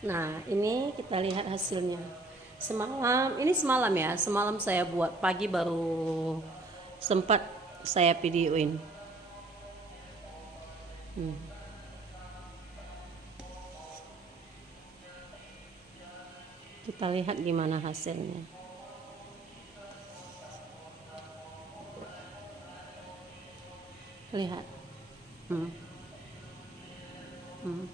Nah, ini kita lihat hasilnya. Semalam ya, semalam saya buat, pagi baru sempat saya videoin. Hmm. Kita lihat gimana hasilnya. Lihat. Hmm. Hmm.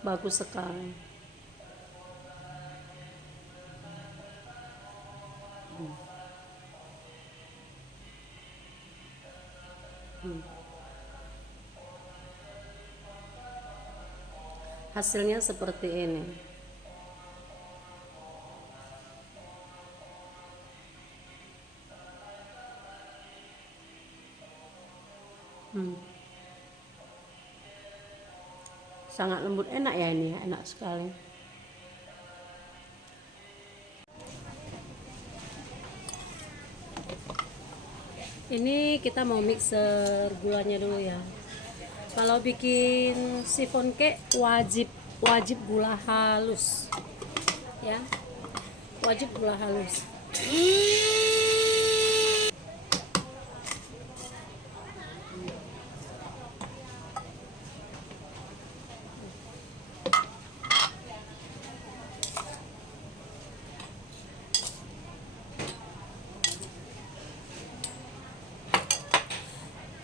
Bagus sekali. Hasilnya seperti ini. Hmm. Sangat lembut, enak ya ini, enak sekali. Ini kita mau mixer gulanya dulu ya. Kalau bikin chiffon cake wajib wajib gula halus ya, wajib gula halus.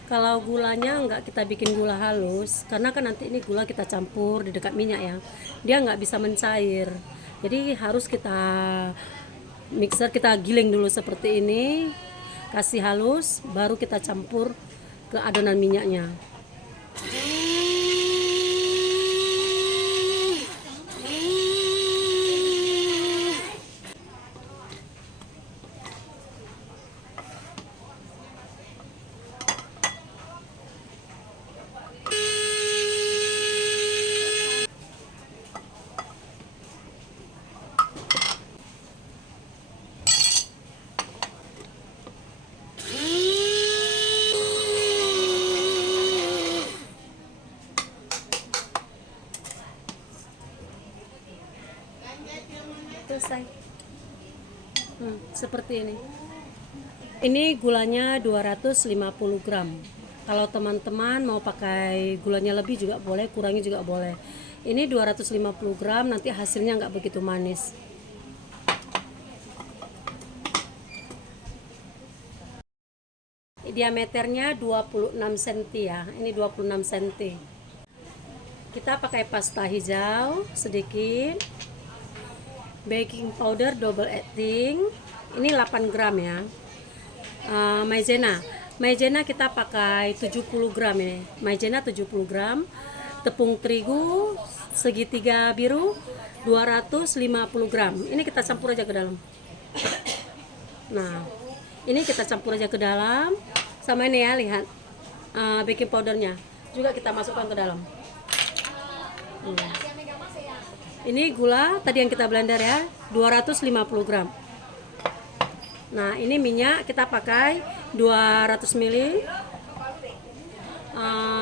Kalau gulanya nggak kita bikin gula halus, karena kan nanti ini gula kita campur di dekat minyak ya, dia nggak bisa mencair. Jadi harus kita mixer, kita giling dulu seperti ini, kasih halus, baru kita campur ke adonan minyaknya. Selesai. Seperti ini. Ini gulanya 250 gram. Kalau teman-teman mau pakai gulanya lebih juga boleh, kurangnya juga boleh. Ini 250 gram, nanti hasilnya nggak begitu manis. Diameternya 26 cm ya. Ini 26 cm. Kita pakai pasta hijau sedikit. Baking powder double acting. Ini 8 gram ya. Maizena kita pakai 70 gram ini. Maizena 70 gram. Tepung terigu segitiga biru 250 gram. Ini kita campur aja ke dalam. Nah, ini kita campur aja ke dalam. Sama ini ya, lihat. Baking powdernya juga kita masukkan ke dalam. Ini gula tadi yang kita blender ya, 250 gram. Nah, ini minyak kita pakai 200 ml.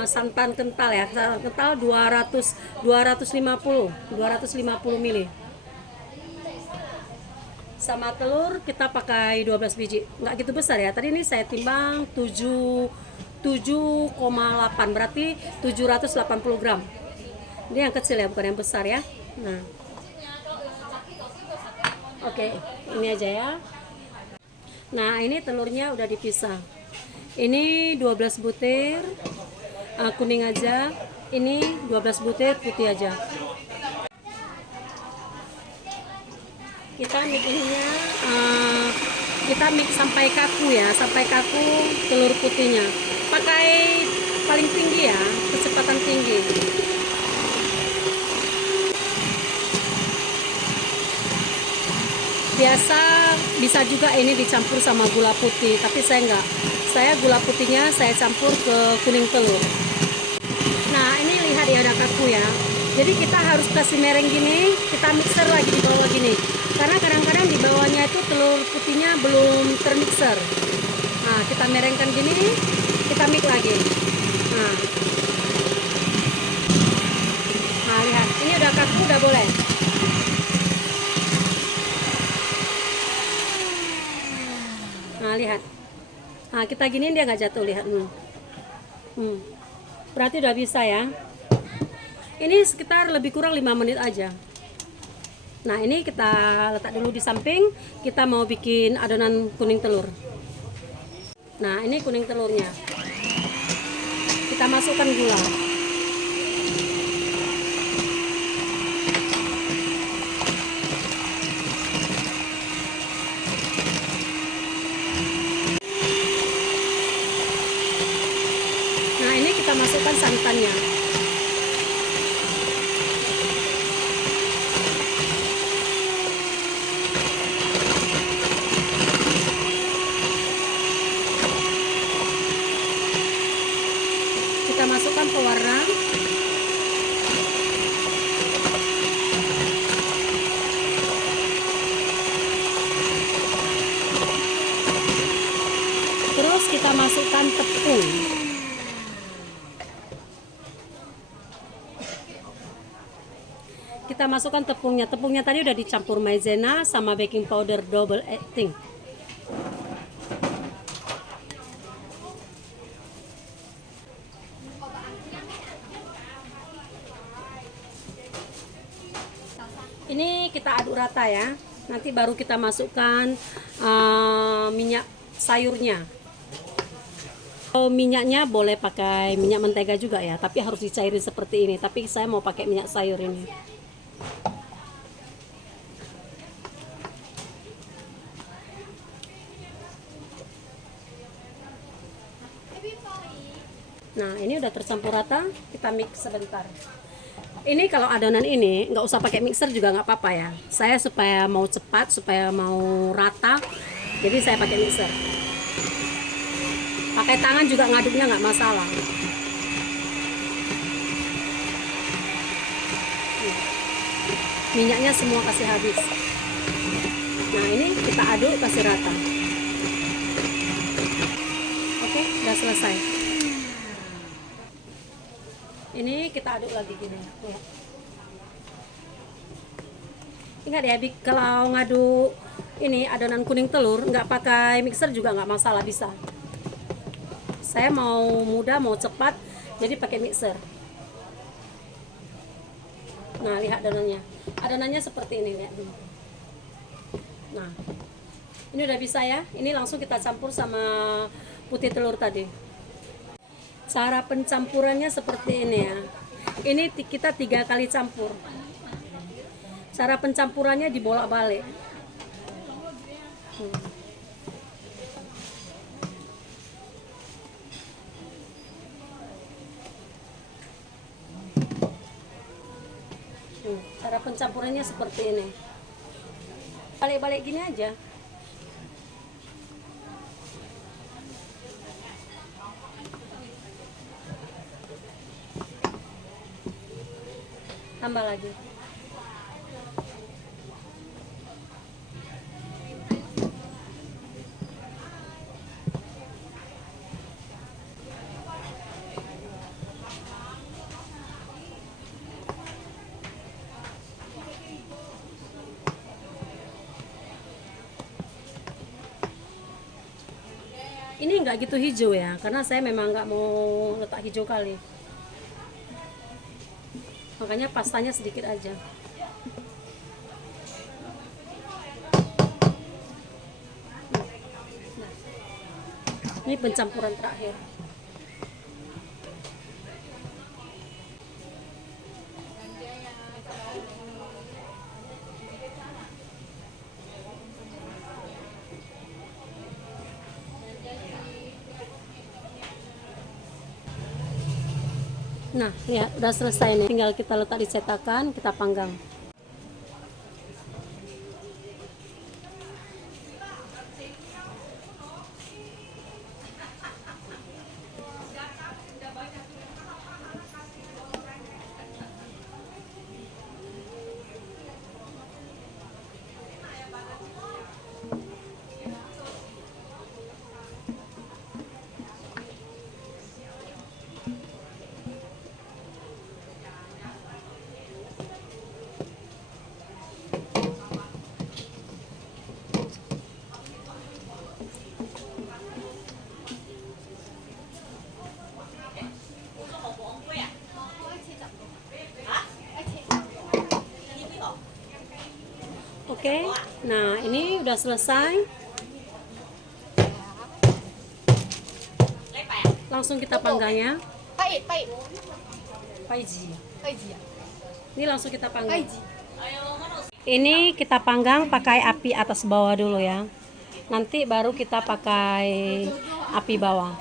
Santan kental ya, santan kental 250 ml. Sama telur kita pakai 12 biji. Nggak gitu besar ya. Tadi ini saya timbang 7,8, berarti 780 gram. Ini yang kecil ya, bukan yang besar ya. Nah, oke, ini aja ya. Nah, ini telurnya udah dipisah. Ini 12 butir kuning aja. Ini 12 butir putih aja. Kita mixnya kita mix sampai kaku ya, sampai kaku telur putihnya. Pakai paling tinggi ya, kecepatan tinggi. Biasa bisa juga ini dicampur sama gula putih, tapi saya enggak. Saya gula putihnya saya campur ke kuning telur. Nah, ini lihat ya, ada kaku ya. Jadi kita harus kasih mereng gini, kita mixer lagi di bawah gini. Karena kadang-kadang di bawahnya itu telur putihnya belum termixer. Nah, kita merengkan gini, kita mix lagi. Nah, nah lihat, ini udah kaku, udah boleh. Nah lihat, nah kita giniin dia nggak jatuh, lihat. Hmm. Berarti udah bisa ya. Ini sekitar lebih kurang 5 menit aja. Nah ini kita letak dulu di samping. Kita mau bikin adonan kuning telur. Nah ini kuning telurnya. Kita masukkan gula. Nah ini kita masukkan santannya. Kita masukkan pewarna. Terus kita masukkan tepung. Kita masukkan tepungnya. Tepungnya tadi udah dicampur maizena sama baking powder double acting. Ini kita aduk rata ya. Nanti baru kita masukkan minyak sayurnya. Minyaknya boleh pakai minyak mentega juga ya, tapi harus dicairin seperti ini. Tapi saya mau pakai minyak sayur ini. Nah ini udah tercampur rata, kita mix sebentar. Ini kalau adonan ini nggak usah pakai mixer juga nggak apa-apa ya. Saya supaya mau cepat, supaya mau rata, jadi saya pakai mixer. Pakai tangan juga ngaduknya nggak masalah. Minyaknya semua kasih habis. Nah ini kita aduk, kasih rata. Oke, udah selesai. Ini kita aduk lagi gini. Ingat ya, kalau ngaduk ini adonan kuning telur nggak pakai mixer juga nggak masalah, bisa. Saya mau mudah, mau cepat, jadi pakai mixer. Nah lihat adonannya, adonannya seperti ini, lihat dulu. Nah ini udah bisa ya. Ini langsung kita campur sama putih telur tadi. Cara pencampurannya seperti ini ya. Ini kita 3 kali campur. Cara pencampurannya dibolak-balik. Cara pencampurannya seperti ini. Balik-balik gini aja. Tambah lagi. Ini nggak gitu hijau ya, karena saya memang nggak mau letak hijau kali. Makanya pastanya sedikit aja. Ini pencampuran terakhir. Nah, lihat udah selesai nih. Tinggal kita letak di cetakan, kita panggang. Oke, nah ini udah selesai. Langsung kita panggangnya. Paiji. Ini langsung kita panggang. Ini kita panggang pakai api atas bawah dulu ya. Nanti baru kita pakai api bawah.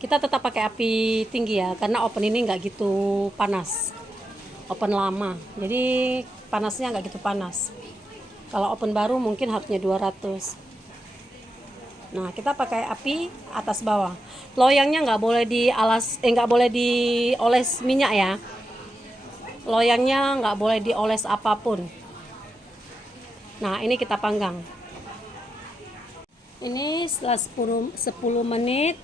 Kita tetap pakai api tinggi ya, karena oven ini nggak gitu panas. Oven lama, jadi panasnya nggak gitu panas. Kalau oven baru mungkin harusnya 200. Nah, kita pakai api atas bawah. Loyangnya nggak boleh nggak boleh dioles minyak ya. Loyangnya nggak boleh dioles apapun. Nah, ini kita panggang. Ini setelah 10 menit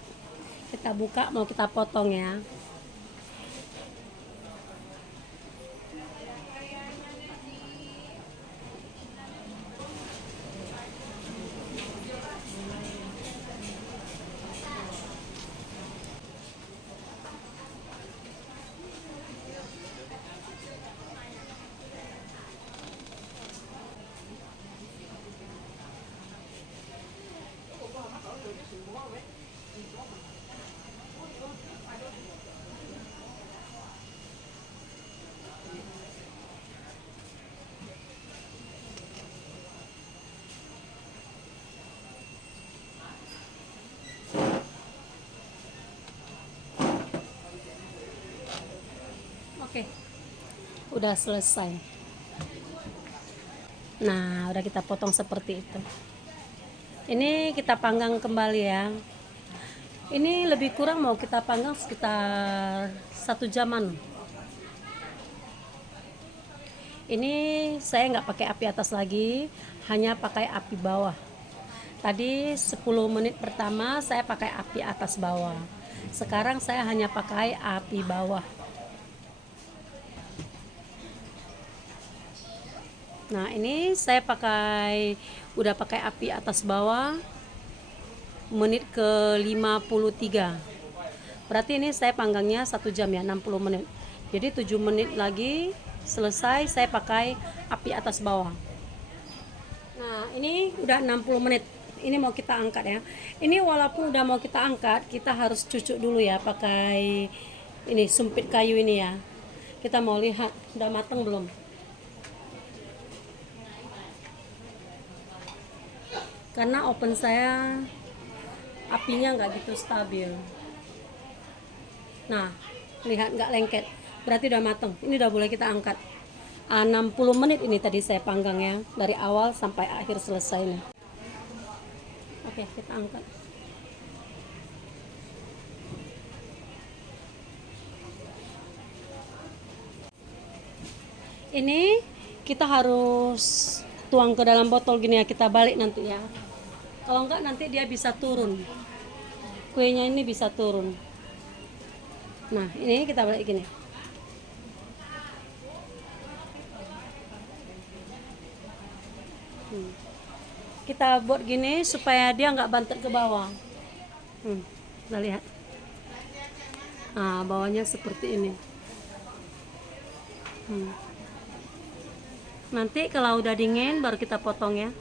kita buka, mau kita potong ya. Oke, udah selesai. Nah, udah kita potong seperti itu. Ini kita panggang kembali ya. Ini lebih kurang mau kita panggang sekitar 1 jaman. Ini saya nggak pakai api atas lagi, hanya pakai api bawah. Tadi 10 menit pertama saya pakai api atas bawah. Sekarang saya hanya pakai api bawah. Nah, ini saya udah pakai api atas bawah menit ke 53. Berarti ini saya panggangnya 1 jam ya, 60 menit. Jadi 7 menit lagi selesai, saya pakai api atas bawah. Nah, ini udah 60 menit. Ini mau kita angkat ya. Ini walaupun udah mau kita angkat, kita harus cucuk dulu ya pakai ini sumpit kayu ini ya. Kita mau lihat udah mateng belum. Karena oven saya apinya nggak gitu stabil. Nah, lihat nggak lengket, berarti udah mateng. Ini udah boleh kita angkat. 60 menit ini tadi saya panggang ya, dari awal sampai akhir selesai nih. Oke, kita angkat. Ini kita harus tuang ke dalam botol gini ya, kita balik nanti ya. Kalau enggak nanti dia bisa turun. Kuenya ini bisa turun. Nah, ini kita balik gini. Kita buat gini supaya dia nggak bantet ke bawah. Kita lihat. Nah, bawahnya seperti ini. Nanti kalau udah dingin baru kita potong ya.